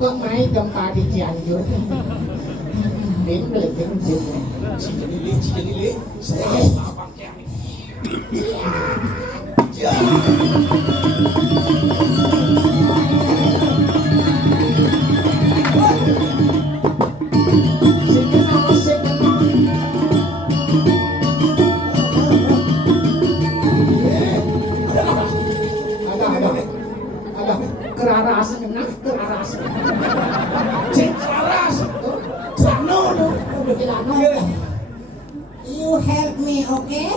Có máy gempa di Cianjur. Đến được tiếng rừng. Chị jadi Lili. Saya guys, abang kayak Keraras, enak keraras. Cek keraras. Celano. You help me, okay?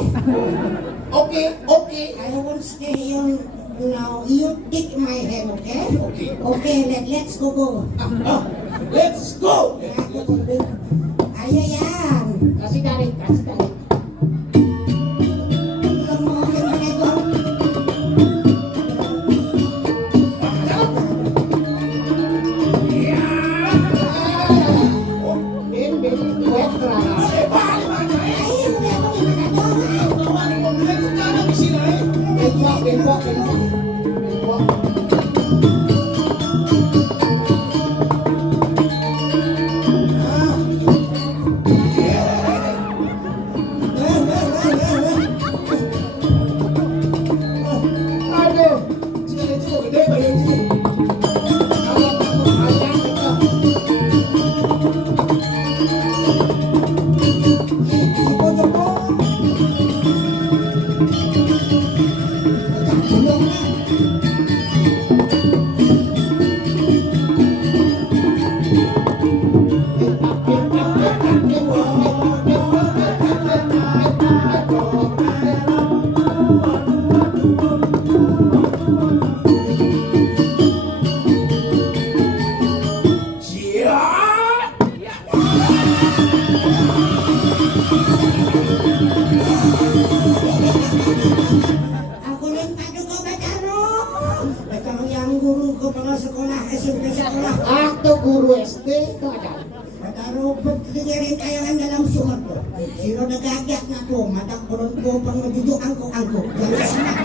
Okay. I won't stay here now. You take my hand, okay? Okay. Okay, let's go. Let's go. Ayo yan. Kasih tarik. Kemudian mereka Buat keraras. Bengkok. Aduh. Sekali itu gede bayarnya. aku lempar juga Bataro yang guru ke sekolah SMP sekolah. Atau guru SD itu ada. Bataro berkejaran kayangan dalam sumur tuh. Siro dagagak na tuh, mata kurun ko pang majujuk angko. Jangan senang.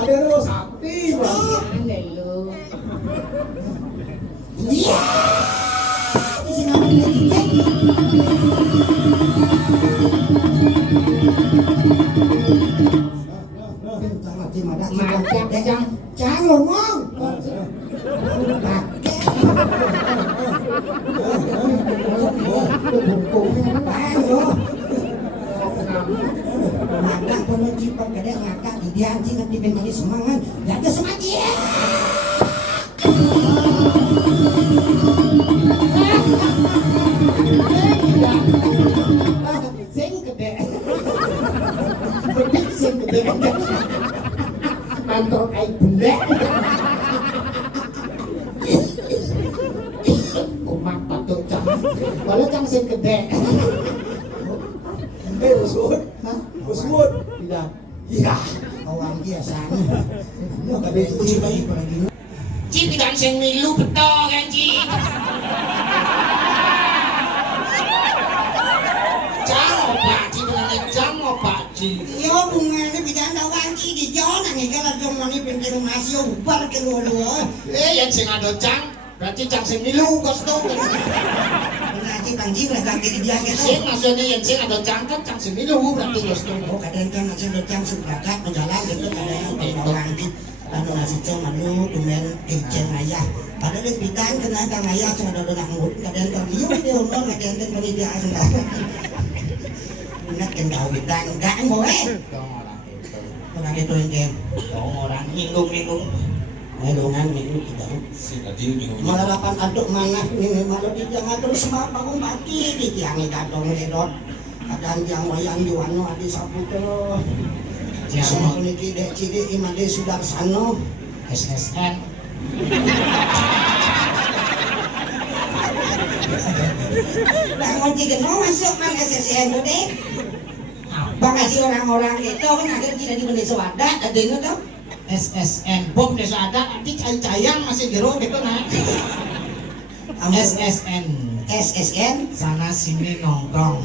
Ada rumah sakti, Bang. Aneh lu. Iya. Di sini ada lagi. Jangan ngomong. Mata penuji pergedek mata di anjing nanti bagi semangat. Jaga semangat ya. Sing gede. Bedik sing gede. Mantor kayak bule. Kumat patung cang. Kalau cang sing gede. Usut. Tidak. Iya. kawan biasanya. Lu kabeh puji bagi pergi. Ci bidang sing milu beto kan Ci. Jang obat Ci bilangnya jang obat Ci. Yo bungane bidan dawan ki di jona nih kalau cuma nih pintu masih ubar ke luar. Yang sing ada jang berarti jang sing milu kos to. Nanti panji mereka di dia ke Sing maksudnya yang sing ada jang kan jang sing milu berarti kos to. Oh kadang kan masih datang seberangkat menjalan gitu kadang orang di lalu nasi cuma lu tumen ijen ayah. Padahal di bidan kena kang ayah cuma ada nanggut kadang kan iya dia honor kadang kan beri dia sudah. Nak kendau bidan enggak boleh. Orang itu yang orang minggu-minggu ngelungan minggu kita Si tadi minggu malarapan aduk mana ini malu di jangan terus bangun pagi di tiang kadong redot kadang yang wayang juano adi saputo semua niki dek ciri imade Sudarsano SSN. bangun tiga mau masuk man SSN deh Bakasi orang-orang itu kan akhirnya tidak di Desa Wadat ada itu tuh SSN Bob Desa Adat nanti cayang masih jero gitu nah. SSN SSN sana sini nongkrong.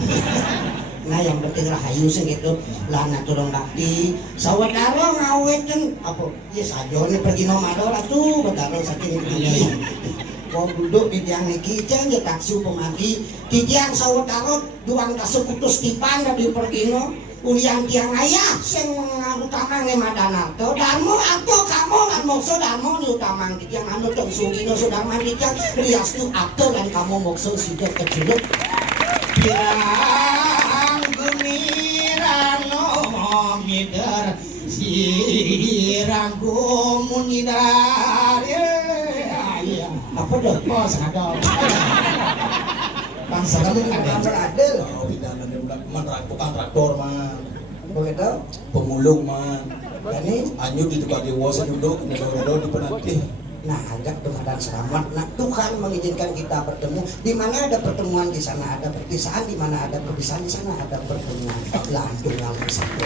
nah yang penting rahayu sih gitu lana turun bakti sawadaro ngawetan apa ya sajone pergi nomado lah tuh badaro saking ini kau duduk di tiang niki ceng ya taksi pemati di tiang sawadaro duang kasukutus tipan dari pergino uliang tiang ayah sing utama ngemadana to darmo aku kamu kan mokso darmo ni utama di tiang anu tong sugino sudah mandi tiang rias tu akto dan kamu mokso sudah kejuluk pirang gumirano midar sirang gumunidar apa dah? Oh sadar. Bangsa Kamu kan ada. ada loh. Oh, bidan ada tukang traktor mah, Begitu? pemulung mah. Ini, Anyu di tempat dewasa duduk, duduk di penanti. nah ajak Tuhan selamat. Nah Tuhan mengizinkan kita bertemu. Di mana ada pertemuan di sana ada perpisahan, di mana ada perpisahan di sana ada pertemuan. Landung lalu satu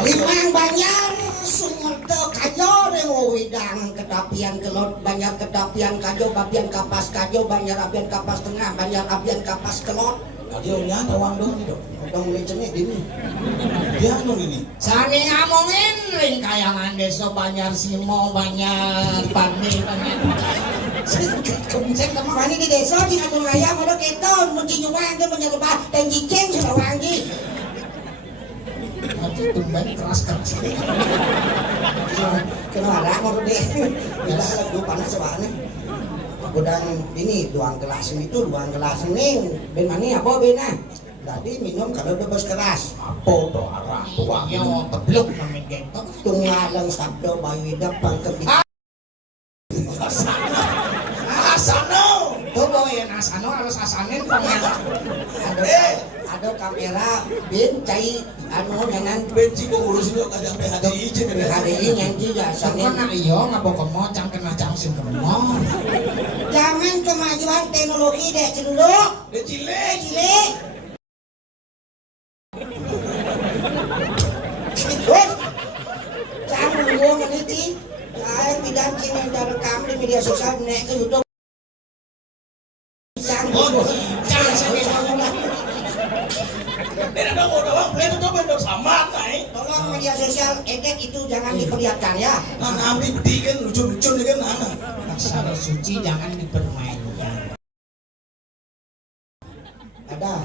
Limang banyak sumerto kajo rengo widang ketapian kelot banyak ketapian kajo babian kapas kajo banyak abian kapas tengah banyak abian kapas kelot. Tadi orangnya tawang dong nih dong. Dong lecene ini. Dia dong ini. Sani ngomongin ring kayangan desa Banjar Simo banyak pani banyak. Kunceng kemana di desa di Kampung Raya mau keton mesti nyuwang ke menyerba dan jiceng sudah wangi. Nanti tumben keras-keras. Kenapa mau deh? Kita lagi panas banget. Gudang ini doang gelas itu ben mani apa bena tadi minum kalau udah bos keras Apa tuh arah tuang Yang ini? teblok namanya gentok. tunggalang sabdo bayu dapang kebit Asano. Tuh boy asano harus asanin pengen. ada kamera bin cai anu nyanan Benci kok ngurusin lo kagak PHDI aja kan? HDI nyanyi ya sanin Karena iyo ngabo kemo cang kena cang sim kemo. zaman kemajuan teknologi deh celuduk Dia cilik. cilik jangan ngomong meniti tidak kini ada rekam di media sosial naik ke YouTube Jangan sampai Dia udah mau doang, dia tuh coba dong sama nih. tolong media sosial edit itu jangan diperlihatkan ya Nah, nabi bedi kan lucu-lucu nih kan anak. Aksara suci jangan dipermainkan. ada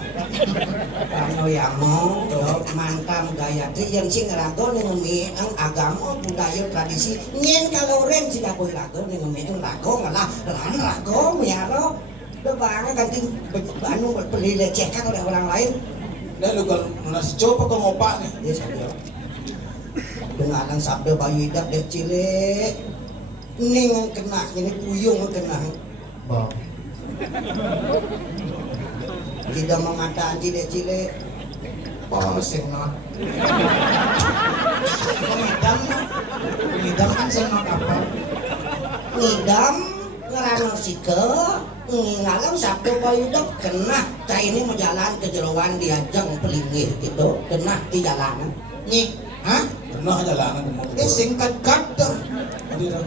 Pranoyamo mantam Gayatri yang sing rago ngemi ang agama budaya tradisi nyen kalau ren sila boy rago ngemi ang rago ngalah lan rago miaro bang ganting anu beli lecehkan oleh orang lain Dia lu kan nasi coba kok ngopak nih. dia saja dengan sabda bayu hidup dek cilik ning kena ini puyung kena Bang. tidak memata cilik cilik Oh, sengot. Ngidam kan sengot apa? ngidam ngerano sike ngalang sabdo payudok kena cai ini mau jalan ke jeroan diajang pelingir gitu kena di jalanan Nih, Hah? Pernah jalanan mau. Singkat-kat tuh. Adi dah.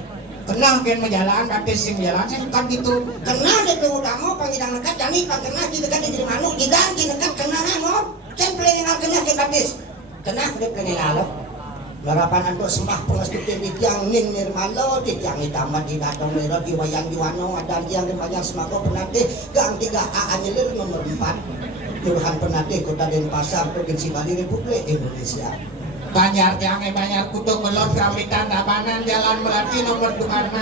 Kenal kan menjalan, tapi sing jalan singkat gitu. Kenal deh tuh kamu panggilan dekat jadi kenal di dekat di mana kita di dekat kenal mau kan pelingan kenal ke batis kenal dia pelingan lo larapan untuk sembah pengestu di tiang ning nirmalo di tiang hitam di datang lero di wayang juwano ada tiang banyak semago penate gang 3A anyelir nomor 4 Kelurahan Penate Kota Denpasar Provinsi Bali Republik Indonesia. Banyak yang banyak kutub belon Krambitan Tabanan Jalan Melati nomor 26.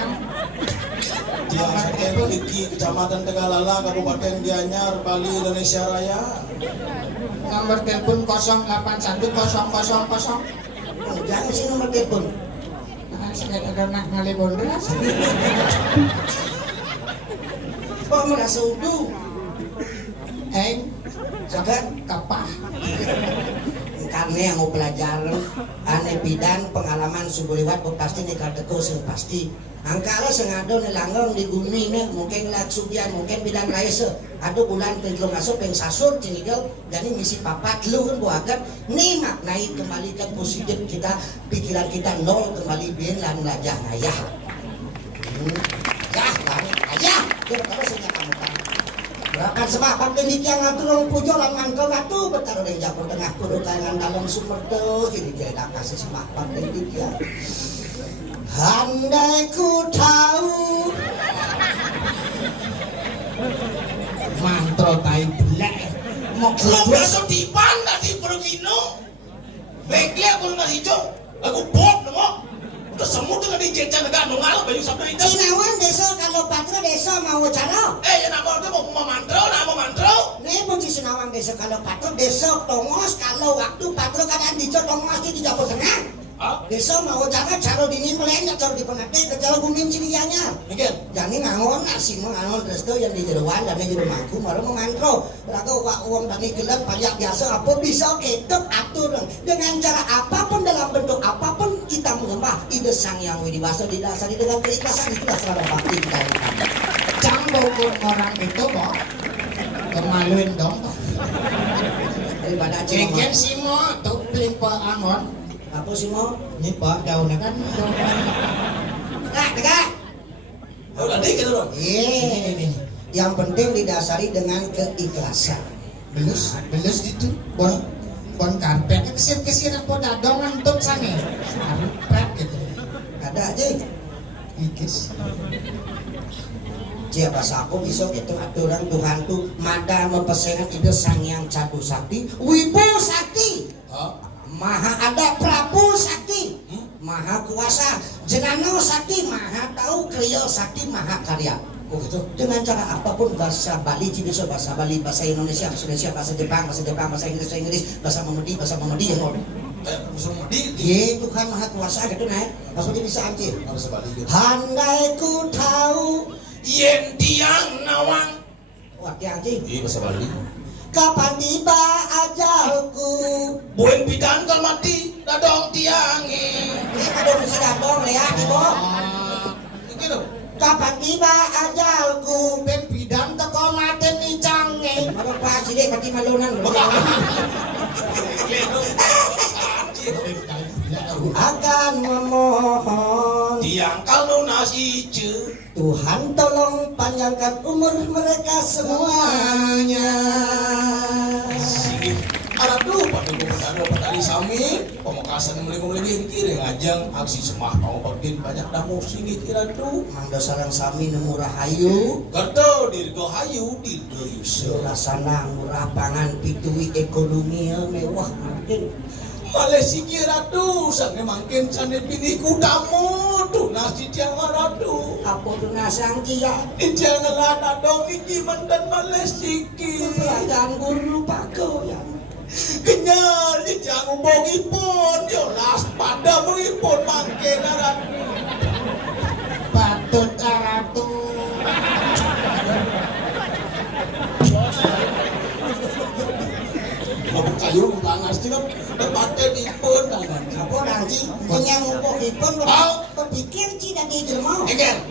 Dia Seken Liki Kecamatan Tegalala Kabupaten Gianyar Bali Indonesia Raya. Nomor telepon 081000. Jangan sih nomor telepon. Saya ada nak ngali bondras. Kok merasa udu? Sabar kapah. Karena yang mau belajar aneh bidan pengalaman sumber lewat pasti nekal teko sing pasti angkara sengado nelanggang di gumi nih mungkin lak sugian mungkin bidan raisa ada bulan tentu masuk peng sasur cinigal jadi misi papat lu kan buakan nih maknai kembalikan positif kita pikiran kita nol kembali bien lan lajah ngayah ya kan ayah dia berkata sehingga kamu kan Rakan sebab pagdilig yang atulong pujo lan mangkal natu betaro ning Japur Tengah kudu kayangan dalam sumber teu kini kira kasih sebab pagdilig ya. Handai ku tahu Mantro tai belek. Lo berasa di mana di Perugino? Baiklah aku ngasih cok. Aku bot nemo. Udah semut dengan dijejan negara nungal bayu sampai itu. Cinawan desa kalau patra desa mau cara. Ya nama itu mau mantrau. Nih bunyi Sinawang desa kalau patra desa tongos kalau waktu patra kadang dicok tongos di Japur Tengah. Desa mau cara dini melenya cara di Penate cara gumin cirianya. Mikir. Jadi ngangon nasi ngangon resto yang di jeruan dan di jero mangku baru memantro. Raga uang tani gelap pajak biasa apa bisa ketok atur dengan cara apapun dalam bentuk apapun kita menyembah ide Sang Yang Widi Basa didasari dengan keikhlasan itulah selama bakti kita. Campur orang itu kok kemaluin dong. Daripada Cengken si mo tuh pelimpa angon. apa sih mau? Ini pak daunnya kan. Tegak. Oh tadi gitu dong. Iya. Yang penting didasari dengan keikhlasan. Belus itu bon karpet kesir apa dadong untuk sana. Prep gitu. Ada aja. Ikis. Siapa sapo bisa itu aturan Tuhan tuh mada mempesengan ide Sang Yang Cadu Sakti, Wibu Sakti. Maha ada Prabu Sakti, Maha Kuasa, Jenano Sakti, Maha Tahu, Kriyo Sakti, Maha Karya. Oh gitu. Dengan cara apapun bahasa Bali, bisa bahasa Bali, bahasa Indonesia, bahasa Jepang, bahasa Inggris, bahasa Memedi yang mau. Bisa mudi. Iya Tuhan Maha Kuasa gitu naik, maksudnya bisa anjir. Harus balik gitu. Handai ku tahu, Yen tiang nawang. wah anjir. Iya bahasa Bali. Kapan tiba ajalku? Buen pidan kal mati, dadong tiangi. Ini ada mesti datang lihat ibu. Gitu. Kapan tiba ajalku? Ben bidang teko mati ni cange. Apa pas sih pati malunan. Akan memohon Tiang kalau nasi ce. Tuhan tolong panjangkan umur mereka semuanya. Sini. Aduh, pada petani sami, pemekasan mulai kiri ngajang aksi semah mau bagin banyak damu sini kira tuh. Mangga sarang sami nemu rahayu. Gerto dirgo hayu dirgo yuso. Surasana murah pangan pitui ekonomi mewah makin. Malesi kira tuh sange mangkin sange pini kudamu tuh nasi tiang aradu. Apa tuh nasang kia? Di jangan lada dong iki mantan Malesi ki. Pelajaran guru pakai ya. Kenyal di jangan bogi pun yo las pada mengipun mangkin aradu. Patut aratu. Kayu langas juga tempatnya di pun tangan. Apa nanti punya ngumpul ipun berpikir jika di jelma.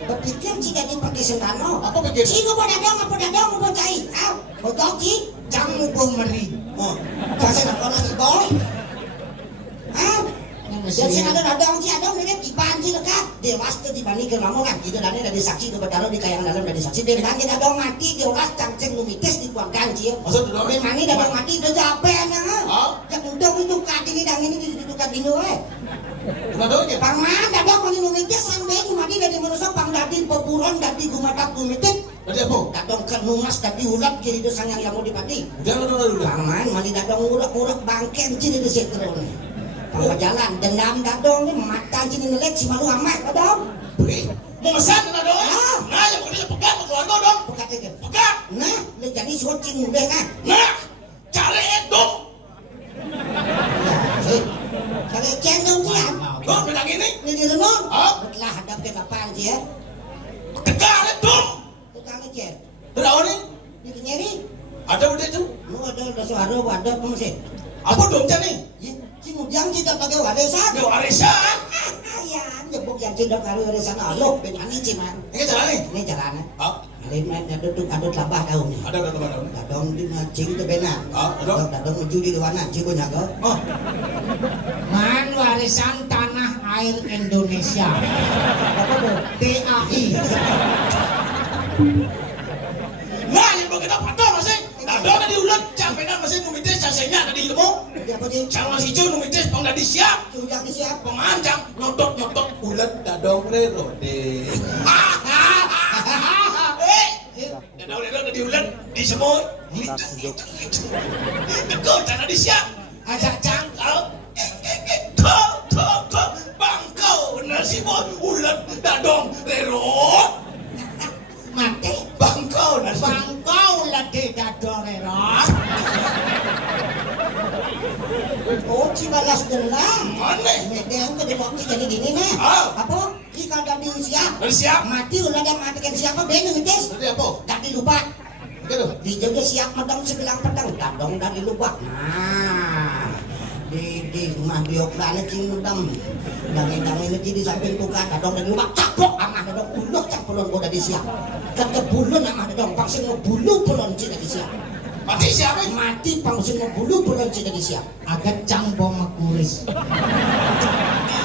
Berpikir jika di pergi sentano. Apa pikir? Si ngumpul dadong ngumpul cai. Betul ki? Jangan ngumpul meri. Kasih apa lagi bong? Dan sing ada dadang ci ada mirip iban ci lekat. Dewas teh dibandingkeun lamongan kitu dane dari saksi ke betaro di kayang dalam dari saksi dan kan dadang mati dewas cangceng nu mites di kuangkan ci. Maksud dadang? Ben mani dadang mati teh capek nya. Hah? Jak untung itu kadini dang ini didudukan dino we. Dadang ge. Pangman dadang mani nu mites sampe nu mati dari manusia pang dadi pepuron dadi gumatak gumitit. Tadi apa? Dadang kenungas dadi ulat kiri itu sangang yang mau dipati. Udah. Pangman mani dadang ngurek-ngurek bangken ci di seterone. Jalan dendam dadong ni mata cini nelek si malu amat dadong. Mau mesan na dong? Nah, yang begitu pegat ke keluarga dong. Pekat aja. Pegat. Nah, le jadi syuting udah kan. Nah, cari dong. Cari cendong sih ya. Dong, bilang ini. Ini di renung. Hah? Betul hadap ke apaan sih ya? Tegal dong. Tukang cek. Berapa nih? Ini nyeri. Ada udah itu. Lu ada suara ada pemesin. Apa dong nih? Si mujang tidak pakai warisan. Yo arisan. Ayah, nyebuk yang tidak kali warisan alo. Ben ani ciman. Ini jalan nih. Ini jalannya. Hah? Ini main ada labah daun nih. Ada. Dadong di macing itu benar. Ada. Dadong menuju di luar nanti punya kau. Oh. Man warisan tanah air Indonesia. Apa tuh? TAI. Nah, yang begitu patah masing. Nah, dong tadi ulat campenan masing numitis casenya tadi ilmu. Dia apa sih? Calon si Jun numitis pang tadi siap. Cujang di siap. Pengancam nyotot ulat dadong rerode. Dadong rerode di ulat di semut. Dekut sana di siap. Ajak cangkal. Tuh, bangkau nasi bot ulat dadong rerode. Mati. Bangkau nasi. Bangkau lagi dadorera. Oh, cibalas delang. Mana? Dia yang kedua jadi gini nih. Apa? Jika ada di siap. Udah siap? Mati ulah ada matikan siapa? Benu mites. Tadi apa? Tadi lupa. Gitu. Dijaga siap medang sebilang pedang. Dadong dari lupa. Nah. Di rumah biokrane cing medang. Dang ini di samping buka dadong dari lupa. Caplok amah dadong buluh caplon gua dari siap. Kan kebulun amah dadong pangsin ngebulu pelon cing dari siap. Mati siapa? Mati pangsin ngebulu pelon cing dari siap. Agak cangpo makuris.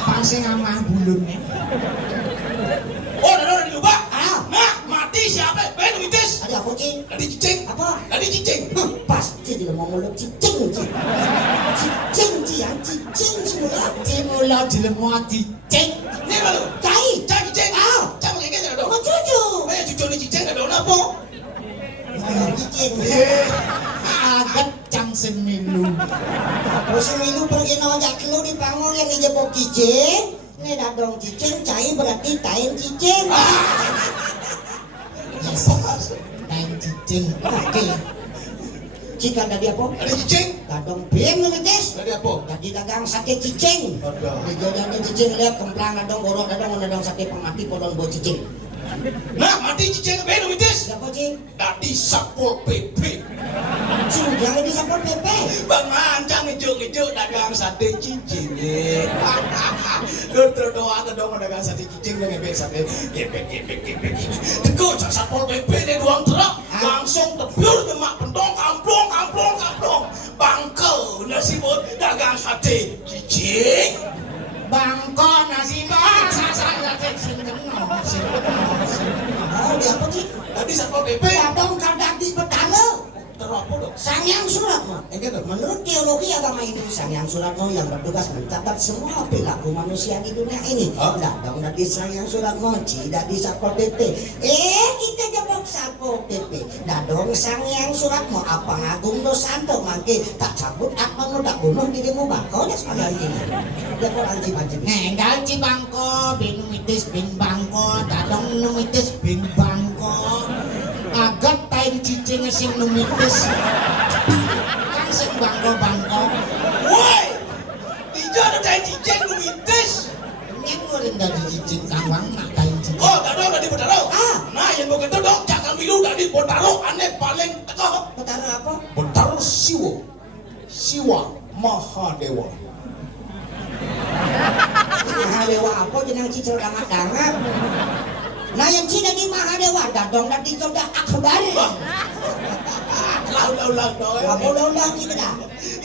Pangsing amah bulunnya. Oh, dadong di lubak. Ah. Nah, mati siapa? Ben mitis. Ada apa cing? Tadi cicing. Apa? Tadi cicing. Pasti dia mau mulut cicing cing. Cicing semula. Timula dilemu cicing. Ini malu. Cai. Cai cicing. Ah. Cai pakai kaya dong. Mau cucu. Eh, cucu ni cicing ada apa? Cicing. Agak cang semilu. Terus milu pergi nojak lu di panggung yang dijebok cicing. Ini dadong cicing, cai berarti tain cicing. Yes. Tain cicing. Oke. Jika tadi apa? Ada cicing. Dadong bin ngetes. Tadi apa? Tadi dagang sate cicing. Ada. Dijodohnya cicing lihat kemplang dadong gorok dadong dadong sate pemati polon buat cicing. Nah, mati cicing ben mitis. Siapa cing? Tadi Satpol PP. Cing jangan di Satpol PP. Bang Ancang ngejuk dagang sate cicing. Lu terdoa dong dagang sate cicing dengan bebek sate. Gepek. Dekut Satpol PP dia doang truk langsung tebur demak pentong kamplong. Bangkel nasi bot dagang sate cicing. Bangko nasi bang. Sate singkeno. Oh dia apa cing? Tadi Satpol PP Dadong kadang di petala. terapa dong. Sangyang Suratmo. Menurut teologi agama Hindu, Sangyang Suratmo yang bertugas mencatat semua perilaku manusia di dunia ini. Dadong dari Sangyang Suratmo, tidak di Satpol PP. Kita jebak Satpol PP. Dadong Sangyang Suratmo, apa ngagung dosanto mangke tak cabut apa tak bunuh dirimu bangko ya sebagai ini. Dia orang cipancing. Nenggal cibangko, bin mitis bin bangko, dadong numitis bin bangko. Agak tain cicing sing numitis. Kan sing bangko. Woi, tiga ada cai cicing numitis. Nyengurin dari cicing kawang nak tain cicing. Oh, dadong dari Botaro. Nah, yang begitu dong, jangan milu dari Botaro, aneh paling teko. Petara apa? Botaro Siwa Mahadewa. Mahadewa apa jenang cicil dangat-dangat. Nah yang cina di Mahadewa dadong dan di jodoh akbar. Ulang. Apa udah kita dah?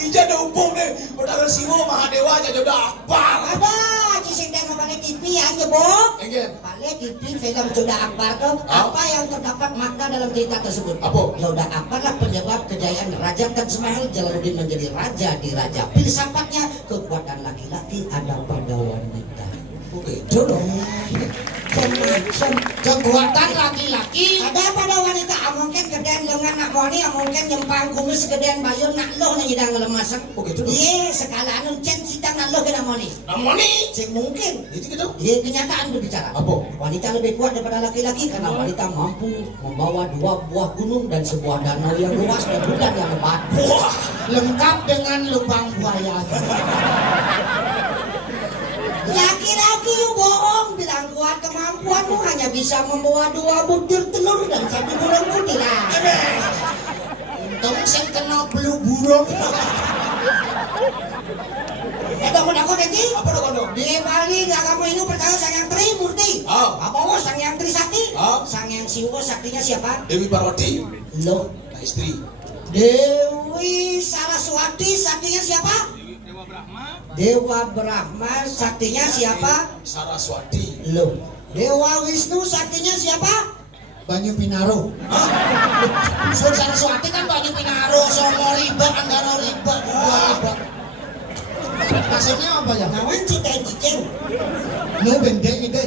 ija ada umpung deh. Padahal siwo Mahadewa aja udah Akbar. Ada, cising tengok pada TV aja, Bob. Enggak. Balik TV film Jodah Akbar tuh, apa yang terdapat makna dalam cerita tersebut? Apa? Jodah Akbar lah penyebab kejayaan Raja Tan Ismail Jalaluddin menjadi raja di Raja. Filsafatnya kekuatan laki-laki ada pada wanita. Begitu dong. Macam Kekuatan laki-laki ada pada wanita, mungkin gedean lengan nak moni, mungkin nyempang kumis gedean bayu nak loh nih hidang lemasan. Begitu dong. Iya, sekala anu cen sidang nak loh kena moni. Namoni. Sing mungkin. Itu gitu. Iya, kenyataan berbicara. Apa? Wanita lebih kuat daripada laki-laki karena wanita mampu membawa 2 buah gunung dan sebuah danau yang luas dan hutan yang lebat. Wah. lengkap dengan lubang buaya. Laki-laki bohong bilang kuat, kemampuanmu hanya bisa membawa 2 butir telur dan 1 burung kutilan. Untung sing kena belu burung. Dong aku nanti Apa dong kono? di Bali nggak kamu ini percaya Sang Yang Trimurti. Oh. Apa Sang Yang Trisakti? Oh. Sang Yang Siwo saktinya siapa? Dewi Parwati. Loh, Nah, istri. Dewi Saraswati saktinya siapa? Dewa Brahma saktinya siapa? Saraswati. Loh, Dewa Wisnu saktinya siapa? Banyu Pinaro. Sur Saraswati kan Banyu Pinaro, Songo Riba, Anggara Riba, Dua Riba. Maksudnya apa ya? Nawan ciceng-ciceng. Nu bendeng ide.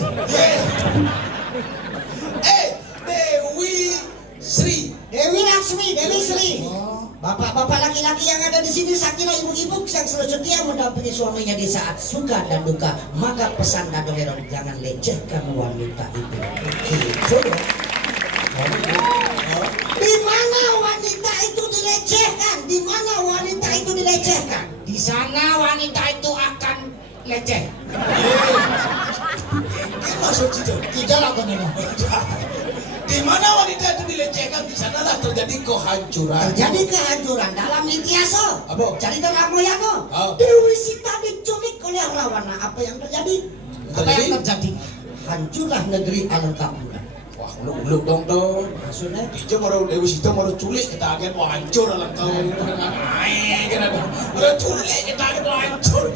Dewi Sri. Dewi Laksmi, Dewi Sri. Oh. Bapak-bapak laki-laki yang ada di sini, sakinah ibu-ibu yang selalu setia mendampingi suaminya di saat suka dan duka. Maka pesan Dado Heron, jangan lecehkan wanita itu. Gitu ya. Di mana wanita itu dilecehkan? Di mana wanita itu dilecehkan? Di sana wanita itu akan leceh. Ini maksud situ. Tidak lah kono. Di mana wanita itu dilecehkan, di sanalah terjadi kehancuran. Terjadi kehancuran dalam Nitiaso. Apa? Cerita Ramayana. Oh. Dewi Sita diculik oleh Rawana. Apa yang terjadi? Apa yang terjadi? Hancurlah negeri Alengkapura. Wah, lu dong dong. Maksudnya? Dia mau Dewi Sita mau culik kita agen wah hancur alam kau ini kan. Ai kan ada. Mau culik kita agen wah hancur.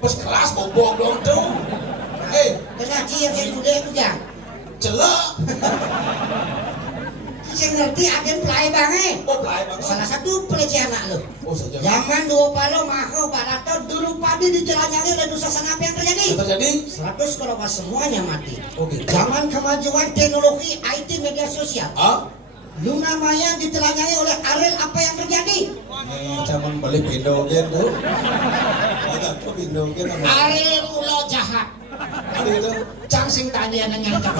Pas keras bobok dong tuh. Kena cium yang muda itu jang. Celak. Saya ngerti agen pelai banget. Oh, pelai banget. Salah satu pelecehan anak lo. Oh, saja. Zaman dua palo mako barato dulu padi dijelanjangi oleh dosa sana apa yang terjadi? Terjadi 100 kalau semuanya mati. Oke. Zaman kemajuan teknologi IT media sosial. Ah? Luna Maya ditelanjangi oleh Ariel, apa yang terjadi? Zaman balik pindogen tuh. Agak kok pindogen apa? Ariel ulo jahat. Ada itu. Cang sing talian yang cakep.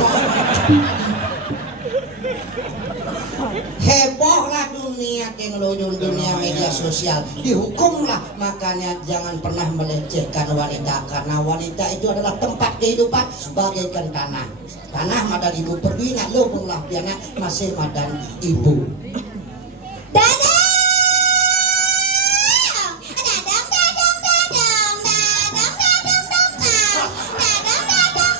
Hebohlah dunia teknologi, dunia media sosial, dihukumlah. Makanya jangan pernah melecehkan wanita, karena wanita itu adalah tempat kehidupan bagaikan tanah. Tanah madan ibu pergi nak lubunglah piana masih madan ibu. Dadang! Dadang, dadang, dadang, dadang, dadang, dadang, dadang, dadang,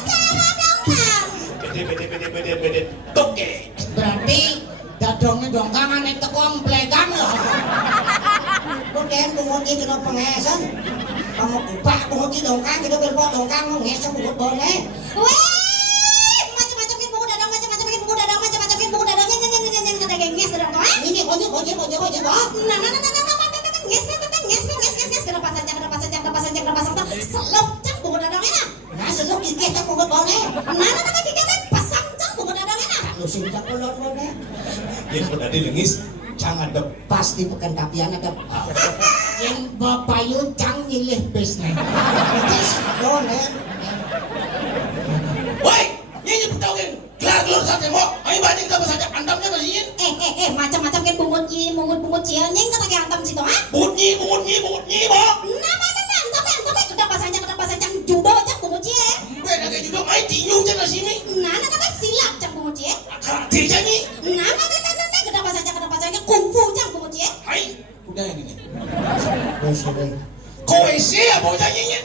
dadang, dadang. Bede. Toke. Berarti dadongnya dongkangan itu komplekan loh. Kemudian penguji kena pengesan, kamu kupak penguji dongkang, kita berbau dongkang, mengesan buku boleh. Weh, macam-macam buku dadang, macam-macam buku dadang, macam-macam buku dadang, nyanyi nges dadang kau, eh? Ini bonyi, Nah, nges, kenapa saja, selop cang buku dadang enak. nah seluk kikit tak buku boleh. Nah, kita pasang cang buku dadang enak. Lu sintak ulur boleh. Dia udah dilengis. Jangan dep. Pasti bukan tapian ada. Yang bapak yu cang nyilih bisnya. Boleh. Woi, nyanyi bertauin. Kelar saja mau. Ayo banding kita saja andamnya basiin. Macam-macam kan bungut cia, nyeng kata kayak antam situ, ha? Bunyi mau. Nama kenapa saja judo cang bungut cia. Beda kayak juga main tinju jangan sini. Nah, silap cang bungut cia. Karate janji. Nah, kenapa saja kungfu cang bungut cia. Hai, udah ini. Boleh. Kowe sih apa janjinya?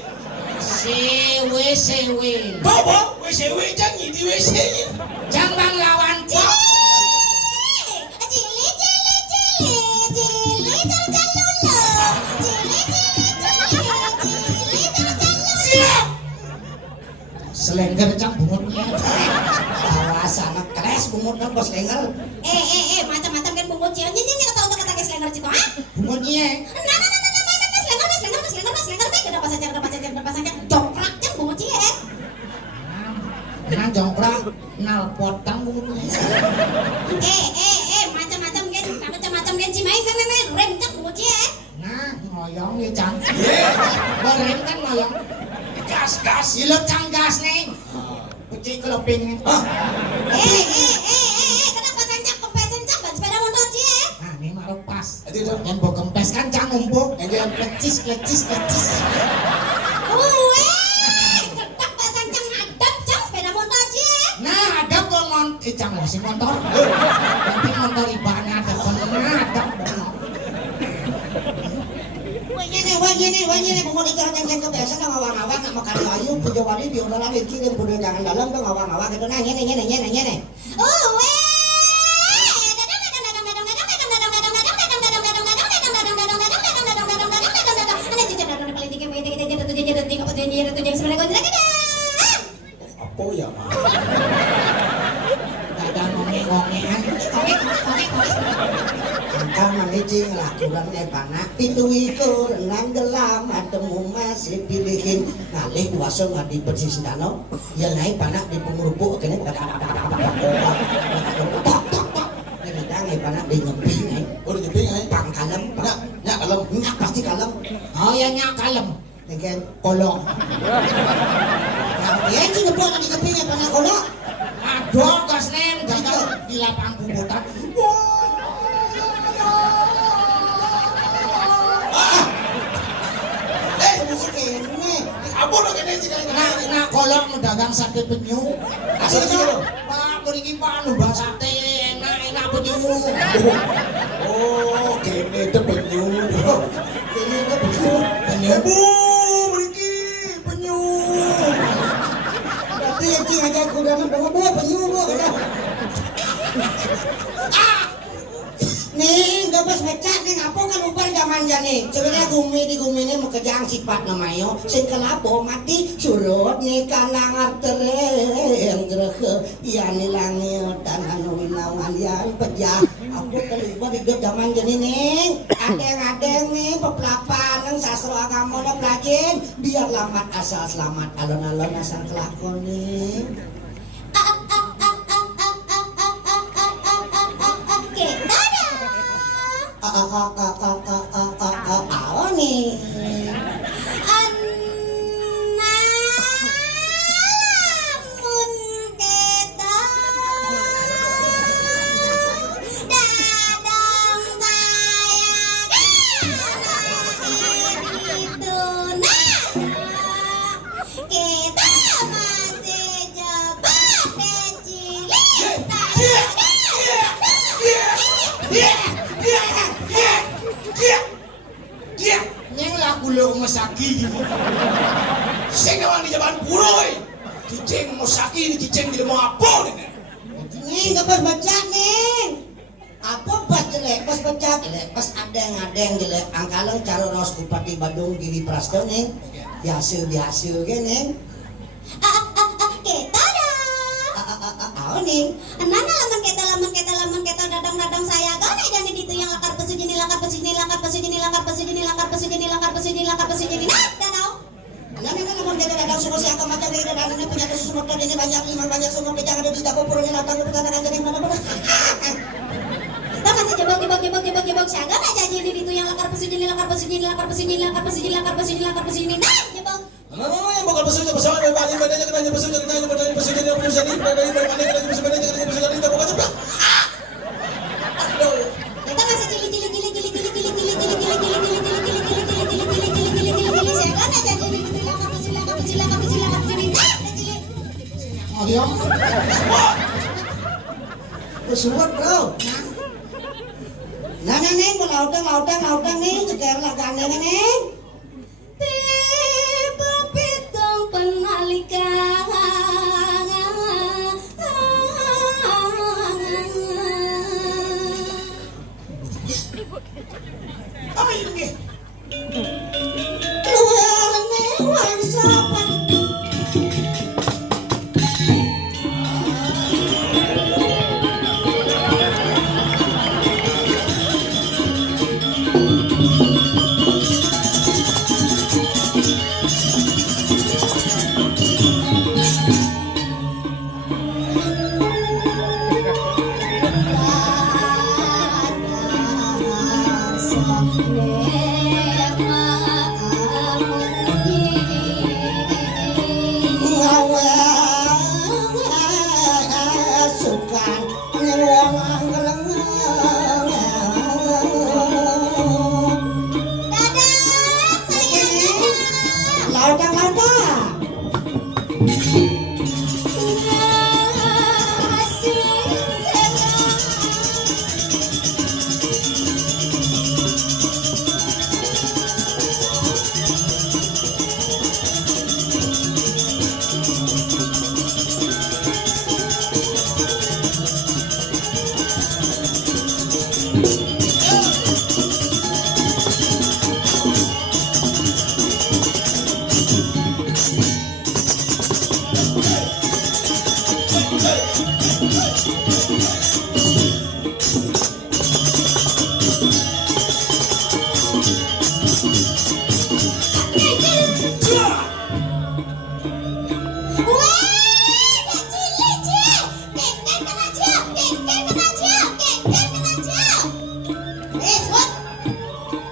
Sewe. Bawa, WC janji di WC-nya. Jangan lawan cok. Cili. Selengger cang bungutnya. Awas anak keres bungutna bos lenger. Macam-macam kan bungut cia. Nyanyi kata untuk kata selengger citu, ha? Bungutnya. Nah, selengger, kenapa saja, jongkrak cang bungut cia. Nah jongkrak nal potang bungutnya. Macam-macam kan cimain, rem cang bungut cia. Nah ngoyong ya cang. Berem kan ngoyong. Gas. Ilut cang gas nih. Kucing keloping. Kenapa sancak kempesan cang ban sepeda motor cia? Nah ini maruk pas. Itu itu. Yang bau kempes kan cang umpuk. Yang lecis. Ketak pasan cang adap cang sepeda motor cia. Nah ada kok cang lah si motor. Nanti motor ibaratnya ada adap. Wanyene bungkul ikan yang kebiasaan nang awang-awang nak makan ayu puja wali biola lagi kirim budaya jangan dalam tuh awang-awang itu nah nyene. Apa ya, Mak? Ada ngonge-ngongean. Angka manijing lakuran panak pitu ikur nang gelam atemu masih pilihin ngalih kuasa ngadi bersih sendano yang naik panak di pengurupuk kene pada ini dang panak di ngeping Udah jeping aja. pang kalem Nyak kalem. nyak pasti kalem Oh ya nyak kalem. dengan Kolong. nah ya itu ngebok di ngeping panak kolok Aduh gas nem gagal di lapang kubutan. musik ini Apa lo kene sih kali Nah kolong dagang sate penyu. Asal sih lo. Pak mriki Pak lomba sate enak penyu. Oh, kene itu penyu. ini itu betul Penyu mriki penyu. berarti yang cing aja kuda nang bawa penyu bu nih gabas becak nih ngapo kan upar zaman jani sebenarnya di gumi ini mau kejang sifat namayo sing kelapo mati surut nih kanang artereng gereke iya nilangnya tanah winawan yan pejah aku terlibat di zaman jani nih adeng nih peplapan yang sastra agama dan pelajin biar lamat asal selamat alon-alon asal kelakon nih nih Nyeng lagu lo mesaki. Sing kawan di zaman puro cicing musaki ini cicing di mau apa nih? nih nggak pas baca nih apa pas jelek pas baca jelek pas adeng jelek angkalang caro ros bupati Bandung Giri Prasto nih dihasil gini nih Nana lamun kita dadang saya gana jangan itu yang lakar pesujini nah danau Nana lamun kita dadang suruh si agama macam ini dan ini punya kesusun motor ini banyak sumur jangan ada di dapur purunya latang pertanakan jadi mana kita masih jebak saya gana jangan itu yang lakar pesujini nah jebak Nah, yang bakal pesunya pesawat dari bagi badannya kenanya pesunya kenanya badannya pesunya dari pesunya dari mana kenanya pesunya badannya kita bukan sebelah. Aduh. kita masih saya gana jangan itu yang lakar pesujini Ngoyong. Kesuwat bro Nah nih lautang nih ceker lagane nih tiba pitung penalika Ini. luar nih wang sopan apa?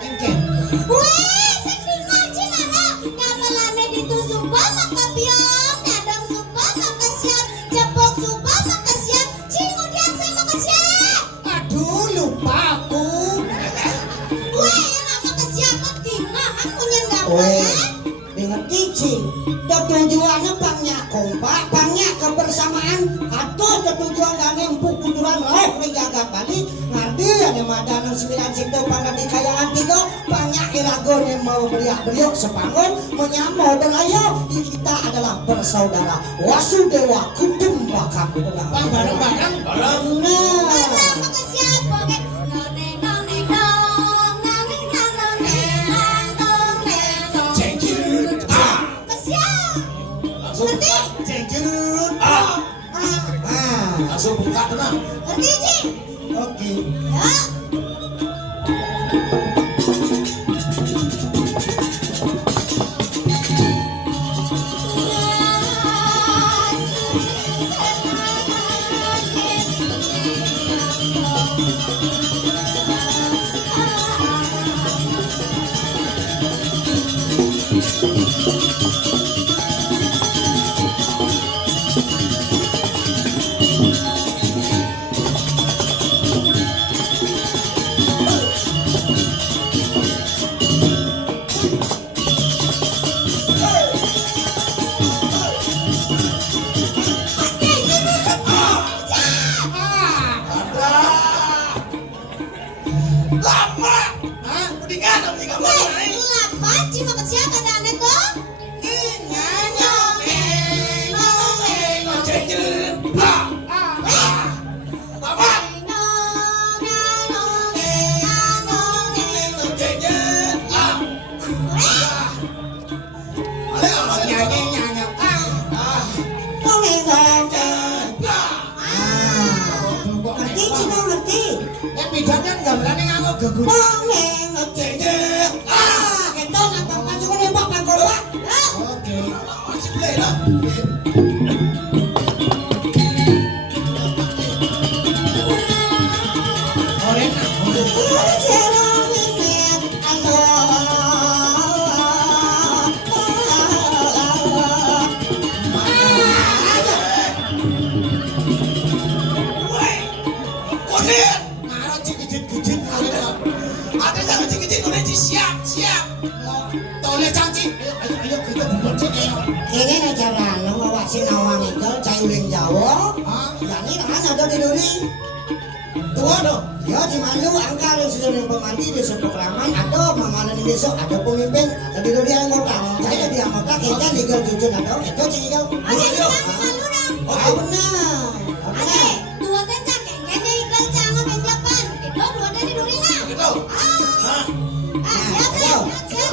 Engken. Aduh, lupa aku. Weh, dengan cicing. Tujuannya pangnya kompak, pangnya kebersamaan. Atau tujuan gak ngempuk kuduran menjaga balik. Ngerti ada madanan 9 situ pada di kayaan tiga. Pangnya iragon yang mau beriak-beriuk sepangun. Menyambut dan ayo kita adalah bersaudara. Wasudewa kutumba kamu. Bang bareng-bareng. Barang. Cengkir. Langsung buka. Cengkirut. Ah, Langsung buka tenang. oke. Ada. Lama. Hah? Mendingan apa sih kamu? Cengkir. Lama. Cengkir. Nyanyi nyanyi. Ngerti cina ngerti. Yang bedanya gamelannya nganggo gegut. Cengkir. Itu ngapa masuk ke pak pangkola. Oke. Masih boleh lah. Oleh Kunin. Ngarang cicit-cicit Ada yang kecil-kecil udah siap. Toleh cantik. Ayo kita buat sini ayo. Ini acara lo ngawasin awang itu cai uling Jawa. Hah? Yang ini kan ada di duri. Tua dong. Ya cuma lu angka yang sudah pemanti di seprograman ada mamalan besok ada pemimpin ada di duri anggota. Saya di anggota kita legal jujur ada itu cinggal. Oh benar. Gitu. Nah.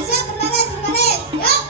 Siap, berbaris, yuk.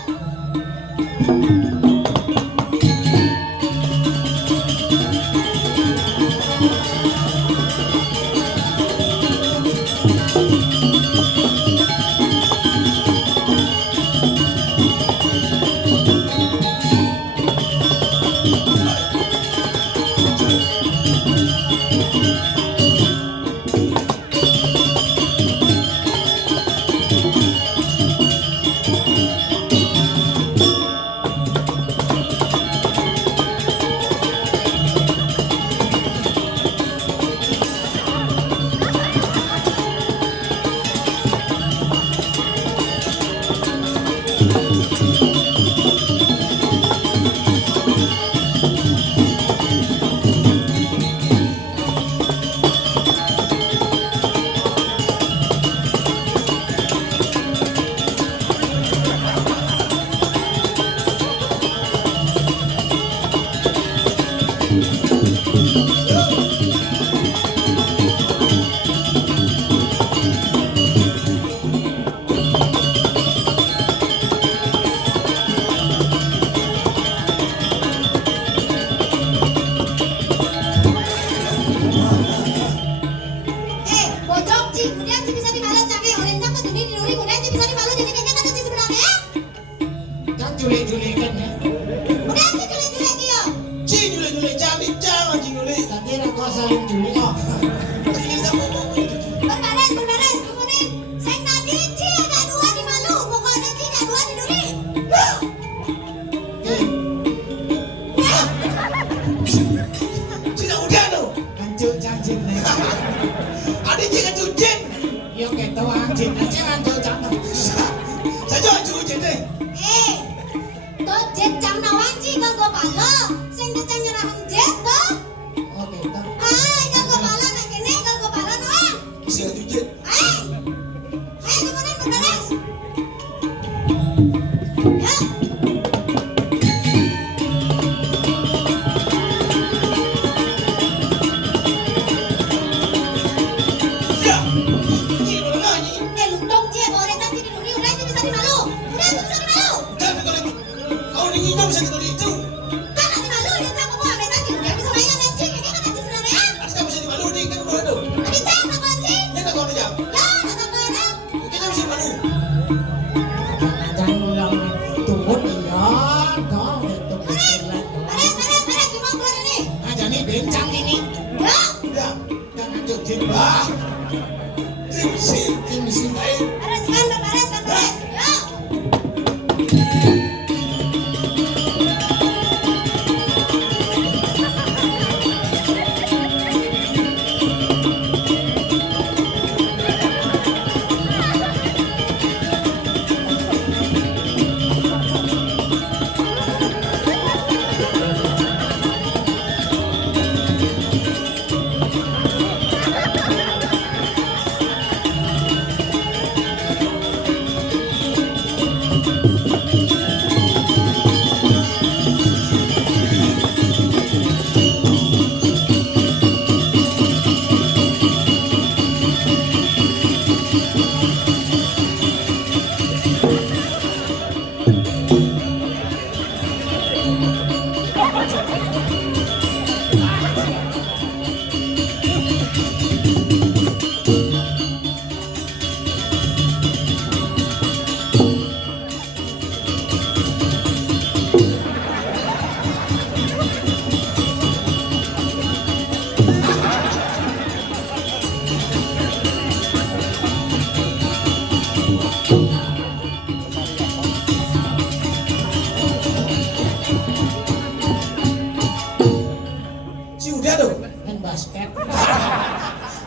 Jangan julek-julek kan ya. Udah aku jelek-jelek dia. Cing julek-julek jangan cing julek. Tadi aku saling julek. Oh. Cing tak mau. Berbaris, kemudian saya tadi Ci ada 2 di Malu, pokoknya Ci ada 2 di Duri. Cing tak udah tu. Hancur cacing nih. Adik cing hancur cing. Yo kita anjing, anjing hancur cacing. Saja hancur cing deh. To jet jang nawan Ci kanggo pala, sing deceng nyerah jet to. Oh kita. Kanggo pala nak kene kanggo pala nawan. Isi hancur cing. Ayo kemudian berbaris. Ya. Ya. Cing mana lagi? Luntong Ci boleh nanti di Duri, udah itu bisa di Malu. Udah itu bisa di Malu. Jangan kalau kau ni ngidam bisa kita itu. Kan di Malu dia tak mau ambil nanti udah bisa main dengan Ci. Ini kan nanti sebenarnya. Adik tak bisa di malu ni kan boleh tu. Adi jam nak Ci. Ni tak kau ni jam. Ya, nak mana? Kita bisa malu. Jangan ulang tunggu iya dong itu betulan. Baris, gimana keluar ini? Nah jadi bencang ini. Ya. Ya. Jangan hancur cing. Ah. Cing. Cing di sini. Baris. Ya. Cing udah tu. Main basket.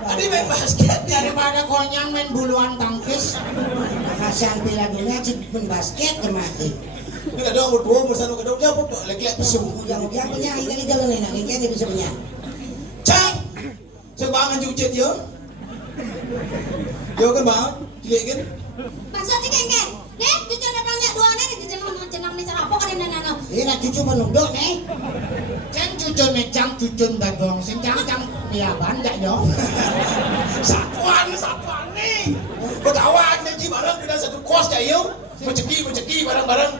Adik main basket ni. Daripada konyang main buluan tangkis. Kasihan Piala Dunia cik pun basket mati. Ni kat dong berdua bersama kat dong jauh apa lek-lek pesum. Yang punya ini jalan ni nak dia bisa punya. Cang. Sebangan cucet yo. Yo kan bang, cilik kan? Maksud Ci kengkeng. Nih, cucu ada banyak 2 nih di jenang ni cara apa kan nana. Ini nak cucu menunduk nih. Ceng cucun mecang cucun badong. Sing cang ya bandak dong. Satuan ni. Berkawan ni bareng kita satu kos dah yo. Menceki bareng-bareng.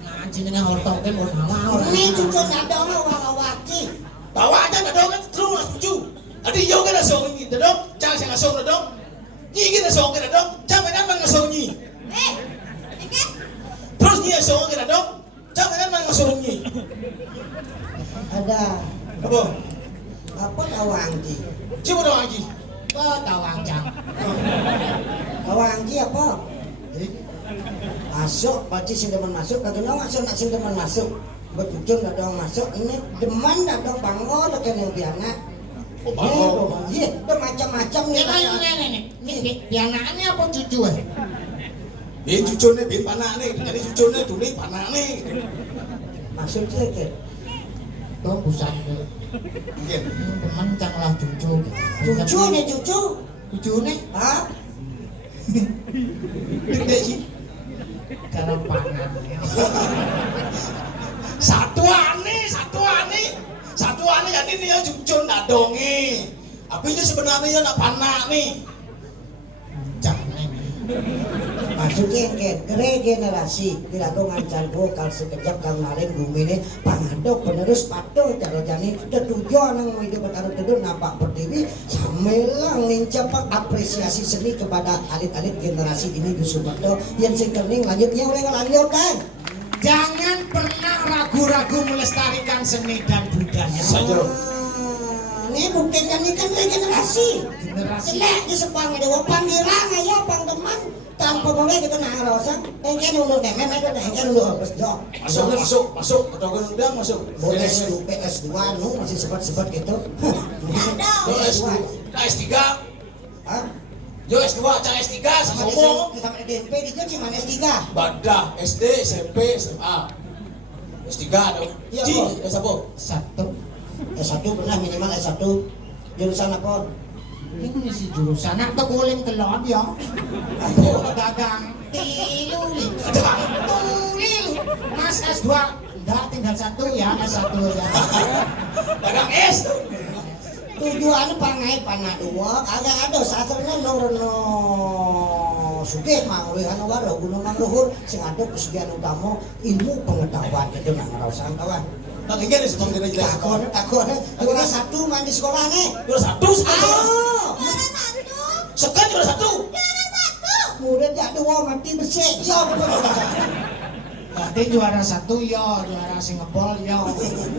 Nah anjing dengan hortok ke mau mau. Ini cucu sadong awak-awaki. Bawa aja kat dong kan terus cucu. Adik yo kan asong ni dah dong. Cang saya asong dah dong. Ni kan asong kan dong. Cang mana mang asong ni. Kengkeng. Terus ni asong kan dong. Cang mana mang asong ni. Ada Apa? apa awangki? Cuba dong lagi. Kau tahu cang. Awangki apa? Masuk, pasti sing demen masuk. Kadang masuk nak sing demen masuk. Betucun dah dong masuk. Ini demen dah dong bango dah kan yang piana. Oh bango. Iya, dah macam-macam ni. Ini pianaannya apa cucu eh? Bin cucu ni bin panak ni. Jadi cucu ni tu ni panak ni. Masuk je ke? Kau pusat ke? Mungkin. Teman canglah cucu. Cucu ni cucu. Cucu ni Ha? Gede sih. cara panah. Satuan ni. Jadi ni yang cucu nak dongi. Apa ini sebenarnya nak panak ni. Jangan. Maksudnya ke regenerasi tidak kau ngancar kal sekejap kau narin bumi ini pangadok penerus patung cara jani tujuan yang mau hidup bertaruh teduh napak pertiwi samelang mencapai apresiasi seni kepada alit-alit generasi ini di Sumatera yang sekening lanjutnya oleh lanjut kan Jangan pernah ragu-ragu melestarikan seni dan budaya. Saja. Ini buktikan ini kan regenerasi. Generasi. Jelek di Sepang ada wapang dirang ayo pang teman tanpa boleh kita ngarosang. Engke dulu deh, memang dulu engke dulu harus jawab. Masuk. Ketokan undang masuk. PS2 nu masih sebat-sebat gitu. Yo S3. Hah? Yo S2, cang S3 sama ngomong. Sama SMP dia cuma S3. Badah SD, SMP, SMA. S3 dong. Iya, Ci, Bos. S1. Satu. S1 pernah minimal S1. Jurusan apa? Ini si jurusan atau guling telon ya. Aku dagang tiluli. Tulil. Mas S2 enggak tinggal satu ya, S1 ya. Dagang es. Tujuan pangai panadua kagak ada sastrana no sugih mangruh anu waro gunung mangruhur sing ada pesugihan utama ilmu pengetahuan itu nang ngarosang kawan. Bang iki wis tong jelas. Takon juara satu main di sekolah nih. Juara satu sekarang. Juara satu. Sekarang juara satu. Juara satu. Kemudian jadi wah mati bersih. Ya betul. Tadi juara satu yo, juara Singapura yo.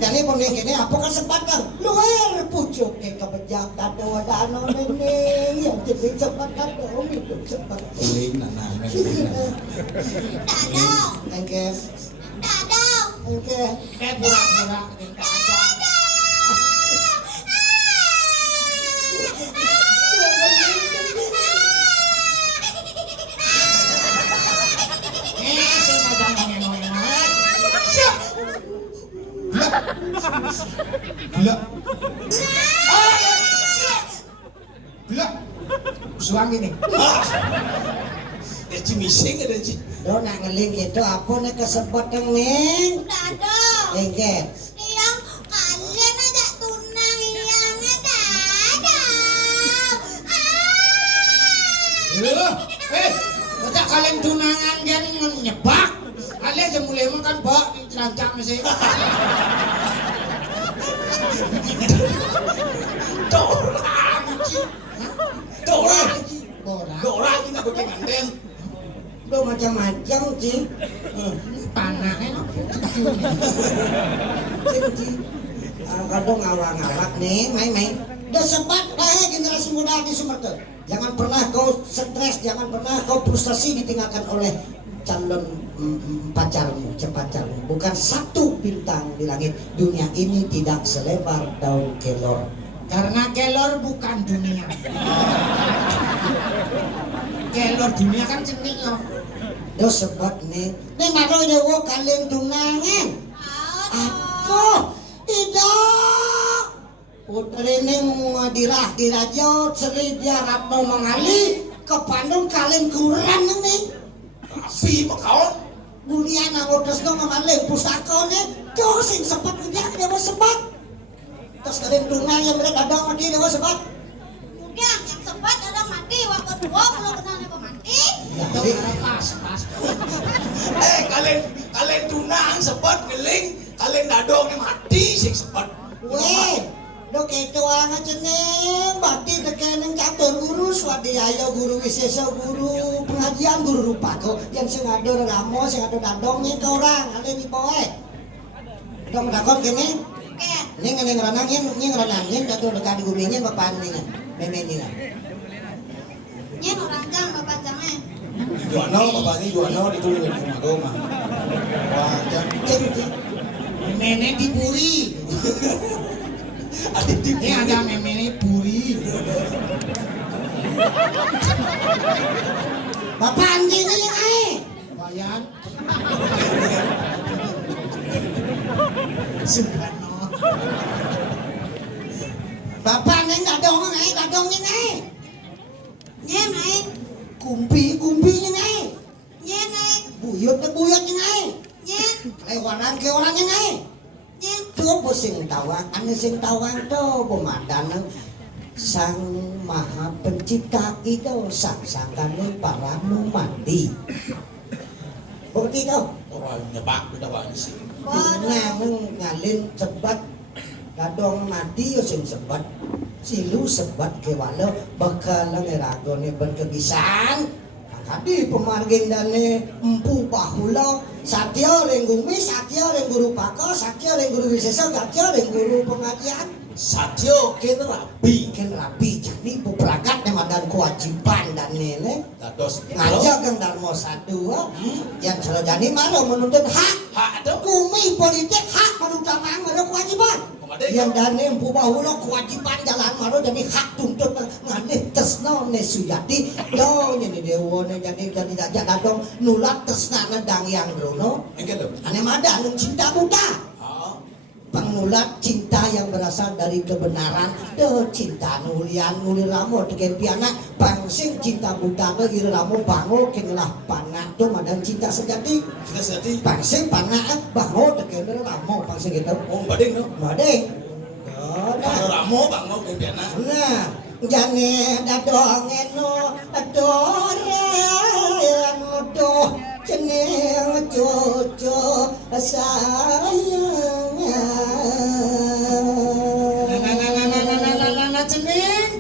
Jadi pemilik ini apa kesempatan luar pucuk ke kebejak tato ada anu nening yang jadi cepat tato itu cepat. Kuing nah. Dadang. Engke Dadang. engke Kayak pura-pura kita ada. Sing madang ngene-ngene. Siap. Gila. Gila. Suang ini. Ya cimising ada ci. do nak ngeling itu apa nih kesempatan ning Dadang. engke Yang kalian ajak tunang yang dadang. Bocah kalian tunangan kan nyebak. Kalian aja mulai makan bak dirancang sih. Dorang ci. Dorang ci. Orang Dorang ci nak bikin anten. do macam-macam sih panahnya kadang ngawang-ngawak nih main-main udah sebat generasi muda di Sumatera jangan pernah kau stres jangan pernah kau frustasi ditinggalkan oleh calon pacarmu bukan satu bintang di langit dunia ini tidak selebar daun kelor karena kelor bukan dunia. Kelor dunia kan cenik loh. do sebat nih maro dewo kalian tunangan apa tidak putri ini dirah dirajot seri dia ratno mengali ke Bandung kalian kurang nih Rapi makaon. dunia nang udah no mengali pusaka nih tuh sing sebat dia dewo sebat terus kalian tunangan mereka dong dia dewo sebat Udah, yang sempat ada mati, waktu dua belum kenal apa mati. ya Itu jadi pas. Kalian tunang sepat ngeling, kalian dadong yang mati sing sepat. weh do keto anget ceneng bakti tekeneng catur guru swadaya guru wisesa guru pengajian guru rupako yang sing ado ramo sing ado dadongnya ke orang ada di bawah dong takon kene Oke, ning ngeranangin catur dekat di gumingin bapak ning memening nyen orang jang bapak jangnya. Juano, bapak ini Juano ditulis di rumah mah. Wah, ceng Memene di puri. ada di Ini ada memene puri. bapak anjing ini ae Bayan. Sugano. bapak ning dadongnya ae Nyen naik, kumpinya ae nyen naik, buyutnya ae nyen, kewarannya ae nyen. Tuh sing tawang, sing tawang tuh pemandangan sang maha pencipta itu sang-sangkane para mandi. Bukti tuh, orang nyebak udah banyak sih. nah ngalin sebat gadong mati yo sing sebat silu sebat ke walo bakal ngeragone berkebisan Kadi pemargin dane empu bahula satya ring gumi, satya ring guru pako, satya ring guru wisesa, satya ring guru pengajian. Satyo ken rabi. Ken rapi jadi beberangkat dan kewajiban dan nene Dados ngajak kang Darmo satu yang salah jani maro menuntut hak. hak ado. Kumi politik hak menuntut maro kewajiban. Yang dane empu bahula kewajiban jalan maro jadi hak tuntut ngalih tresna ne sujati do nyene dewa ne jadi aja datang nulat tresna nedang yang drono Engke to. ane mada anu cinta buta pengulat cinta yang berasal dari kebenaran do cinta nulian nuli ramo teken piana pangsing cinta buta do ira ramo bango kenelah panak do madang cinta sejati Kita sejati. pangsing panak bango teken ramo pangsing gitu Oh, bading no. madeng Kalau ramo bango ken piana. nah jane dadongen no adoren do ceneng cucu sayang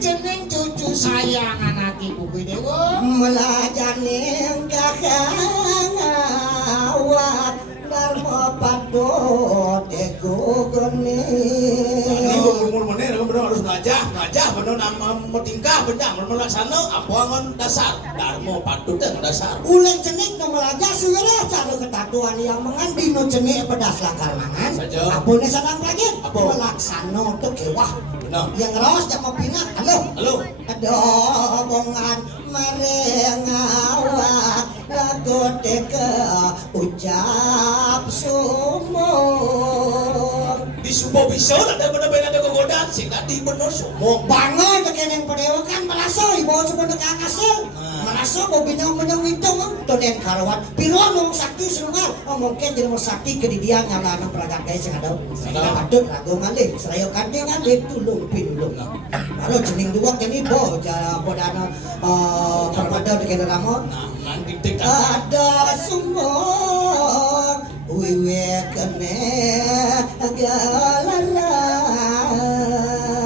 Jeneng cucu sayang anak ibu dewa. melajane kakang awak Darmo padot ego gone Ini umur meneh bener harus ngajah bener nama metingkah bener melaksana ampuangan dasar Darmo patut dan dasar. ulen cenik no melaja suwere cara ketatuan yang mengandi no cenik pedas lakar mangan Saja. apone sanang lagi Apa? melaksana tuh kewah Bener. yang rawas yang mau pindah halo Halo. aduh bongan mereng awak lagu teke ucap sumur Di subuh bisa ada bener-bener ada kegodaan sing tadi bener semua. bangun teken yang pedewa kan merasa ibu semua teka kasih merasa mau binang-binang hitung tonen karawat pirono sakti sungai mungkin jadi mau sakti ke dia nyala anak peragat kaya sing ada aduk ragu ngalih seraya kante ngalih tulung pinulung baru jening dua jadi bo jara podana permada teken ramo Nah, nanti tek ada sumur wiwe kene galala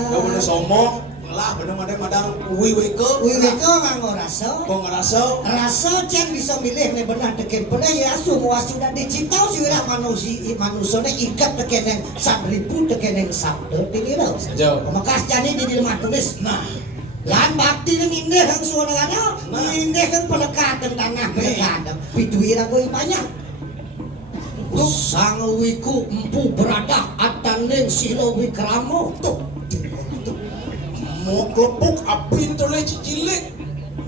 Kau bener somong lah bener-bener madang wiwe ke. wiwe ke nganggo rasa Kau ngerasa rasa cen bisa milih nih benar teken benar ya semua sudah dicipta sudah manusia ikat teken yang 1.000 teken yang sabda tinirau saja. bekas jadi di rumah tulis Nah, lan bakti nang indah ang suaranya indah kan pelekatan tanah pelekatan pituira ko banyak sang wiku empu berada ataning silo wikramo tuh mau kelepuk api tole cilik.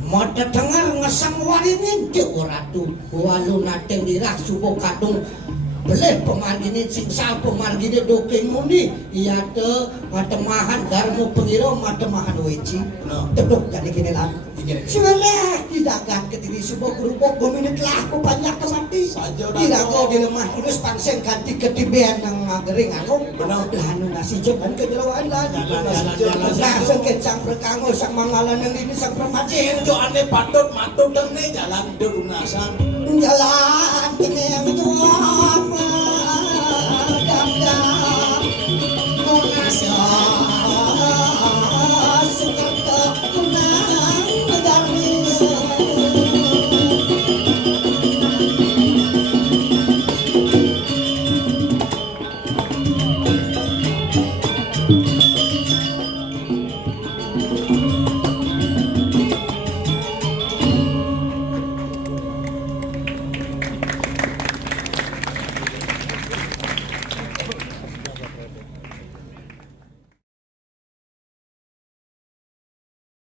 mata dengar ngesang waringin jauh ratu walu nateng dirah subuh kadung beleh pemargini singsal pemargini doking muni iya te matemahan darmo pengiro matemahan weci teduk jadi kini lah Ingin sudah didagang ke diri subuh kerupuk 2 menit lah aku banyak kemati Saja, tidak Dato. kau di lemah terus pangseng ganti ketibian yang ngagering aku Benar. lanu nasi jokan ke jerawaan lah Jalan. langsung ke sang perkango sang mangalan yang ini sang permati Itu aneh patut matut dan nih jalan delunasan. jalan kene yang tua